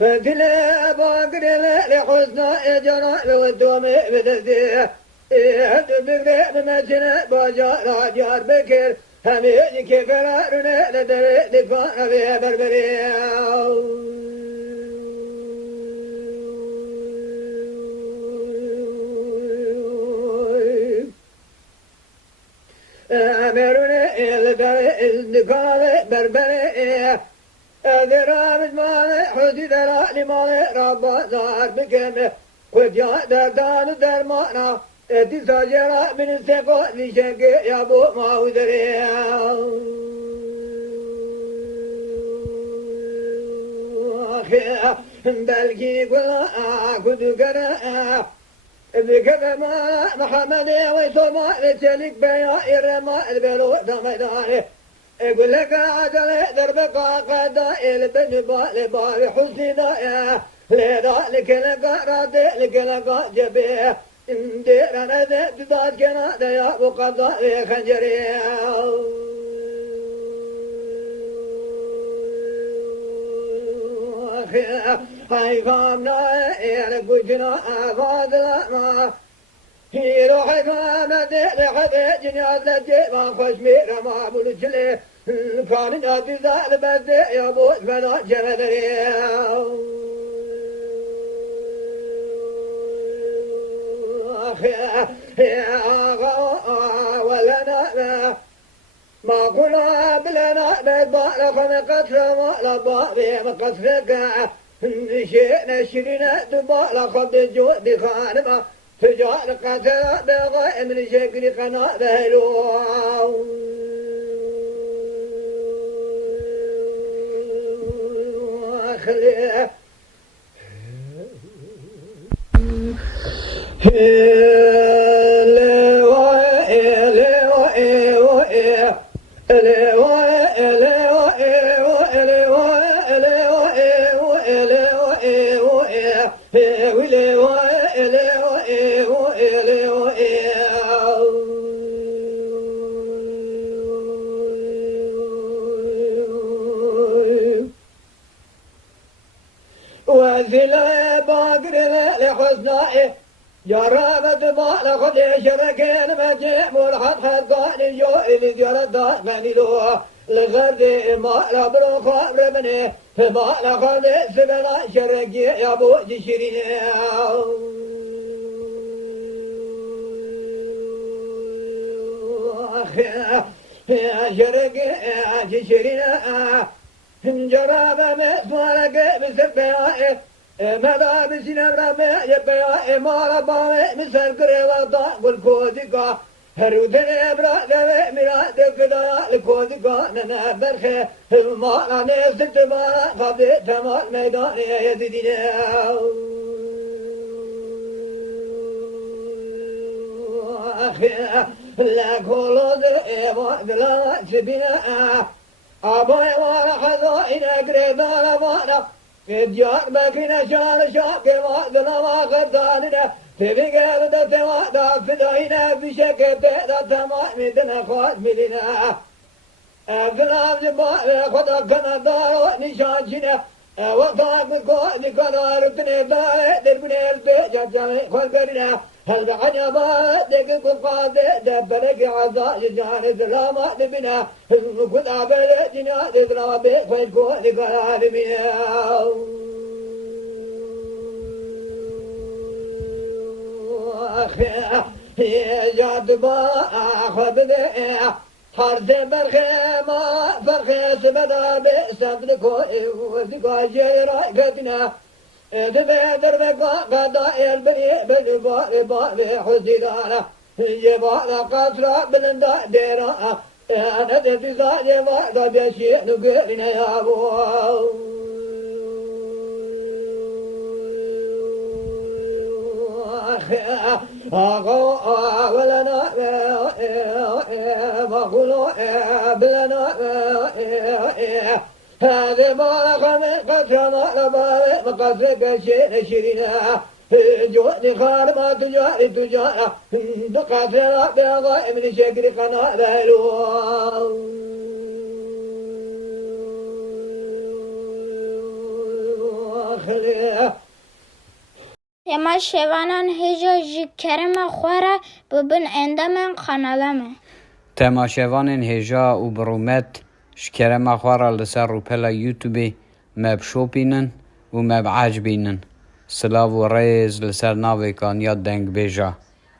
فقلا باقرا لحسنا جرى والدوم بدرديه هد بقرا بمجنى باجار جار بكر هميج كفرارنا لدر دفاع بها بربريه أمرنا الدفاع بربريه ذراب مال حدي ذرا لمال رب دار بكمه وجاء دردان درمانا تساجرا من السقو لشك يا ابو ما ودري بلكي كل كنا بكذا ما محمد ويسوما لتلك بيا إرما البلو دمدانه أقول لك عجل دربك قدائل بنبال بال حسنا يا لذلك لك راد لك لك جبيه اندير انا ذات كنا ديا وقضاء خنجري هاي قامنا يا رجنا فاضلنا هي روحي كانت لحد جناد لجيبان خشمير ما بلجلي كان نادي ذال بدي يا بوت بنا جمدري يا آغا ولنا ما كنا بلنا بالبال خم قصر ما لبابي مقصرك نشينا شرنا دبال خد جود خانما تجار قتل بغاء من شكل قناة بهلو خليه وزلا باقر لحسنائه جربت مال خد شركين مجيء ملحد حد قال الجوئل جرد من له لغرد مال بروخ ربني مال خد سبلا شركي يا ابو جشرين يا شركي يا جشرين جراب مسوارك بسبيائه ملابس نبرم يبيائه مالبامه مسر كريوتا والكوديكا هرودن ابرا لوي مراد كدايا الكوديكا ننا برخه مالا نفسك مالا قبل تمال ميدان يزيدين لا كولود ايوا دلا سبينا أبوي وانا خذوين أقرب على وانا الجار بكينا شال شاك وانا ما خداننا تبي قال توادا فداينا بشكل تدا تمام مدنا خاد ملنا أقلام جبال خدا كنا دارو نشان جنا وقتك بقول كنا ركنا دار دربنا البيت جامع خلقنا هل بعنا ما دق قفاد دبرك عزاء جان سلامة بنا كل عبد جنا درا بيت فيكون لقلال بنا يا جاد با خبد حرز برخما فرخ سبدا بسبد كو جيرا قدنا دبدر بقى قضاء البني بالبار بار حزيرانا يبقى قصر بلندا ديرا أنا تزاج ما بيشي نقولنا يا أبو ولنا مقولوا بلنا هذا بارك من قدرنا لبارك مقدرك شيء شرينا جواد خار ما تجاري تجارة دقاتنا بغاء من شكر قناة بلو اما شوانان هجا جی کرم خوره ببین اندامن خانالمه تماشاوان هجا و برومت شکرم خوارا لسر رو پلا یوتیوبی مب شوپینن و مب عجبینن سلاو و ریز لسر ناوی کان یاد دنگ بیجا